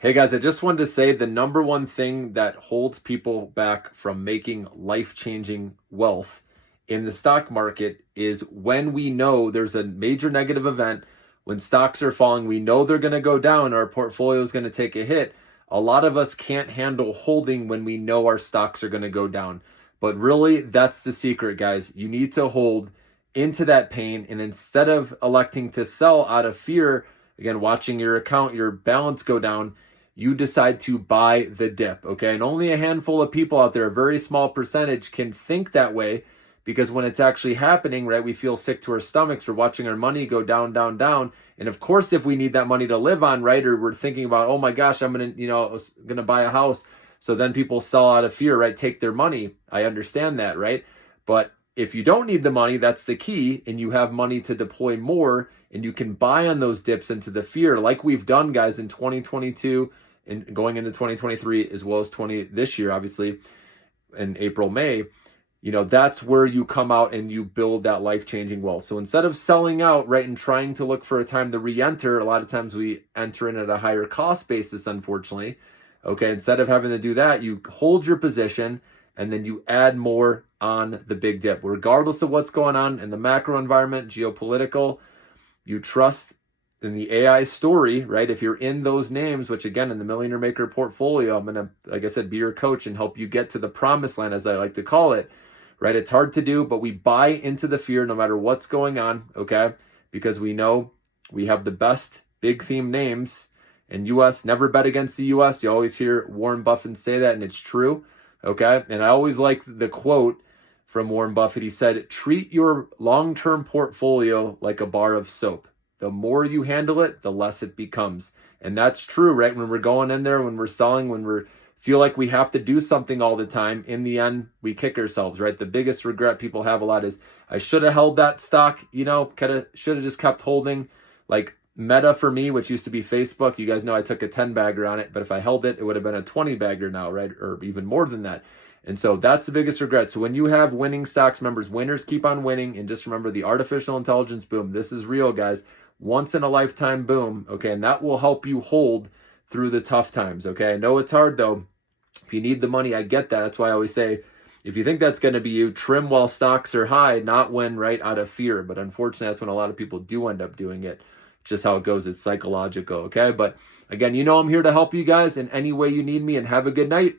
Hey guys, I just wanted to say the number one thing that holds people back from making life-changing wealth in the stock market is when we know there's a major negative event, when stocks are falling, we know they're going to go down, our portfolio is going to take a hit. A lot of us can't handle holding when we know our stocks are going to go down. But really, that's the secret, guys. You need to hold into that pain, and instead of electing to sell out of fear, again, watching your account, your balance go down, you decide to buy the dip, okay? And only a handful of people out there, a very small percentage, can think that way because when it's actually happening, right, we feel sick to our stomachs. We're watching our money go down, down, down. And of course, if we need that money to live on, right, or we're thinking about, oh my gosh, I'm gonna buy a house. So then people sell out of fear, right? Take their money. I understand that, right? But if you don't need the money, that's the key, and you have money to deploy more, and you can buy on those dips into the fear, like we've done, guys, in 2022 and going into 2023 as well as 20 this year, obviously in April, May. That's where you come out and you build that life-changing wealth. So instead of selling out, right, and trying to look for a time to re-enter, a lot of times we enter in at a higher cost basis, unfortunately. Okay, instead of having to do that, you hold your position and then you add more on the big dip. Regardless of what's going on in the macro environment, geopolitical, you trust in the AI story, right? If you're in those names, which again, in the Millionaire Maker portfolio, I'm going to, like I said, be your coach and help you get to the promised land, as I like to call it, right? It's hard to do, but we buy into the fear no matter what's going on, okay? Because we know we have the best big theme names in US. Never bet against the US. You always hear Warren Buffett say that, and it's true, okay? And I always like the quote from Warren Buffett. He said, treat your long-term portfolio like a bar of soap. The more you handle it, the less it becomes. And that's true, right? When we're going in there, when we're selling, when we feel like we have to do something all the time, in the end, we kick ourselves, right? The biggest regret people have a lot is, I should have held that stock, should have just kept holding. Like Meta for me, which used to be Facebook, you guys know I took a 10 bagger on it, but if I held it, it would have been a 20 bagger now, right? Or even more than that. And so that's the biggest regret. So when you have winning stocks, members, winners keep on winning. And just remember the artificial intelligence boom. This is real, guys. Once in a lifetime boom. Okay. And that will help you hold through the tough times. Okay. I know it's hard though. If you need the money, I get that. That's why I always say, if you think that's going to be you, trim while stocks are high, not when, right, out of fear. But unfortunately, that's when a lot of people do end up doing it. Just how it goes. It's psychological. Okay. But again, I'm here to help you guys in any way you need me, and have a good night.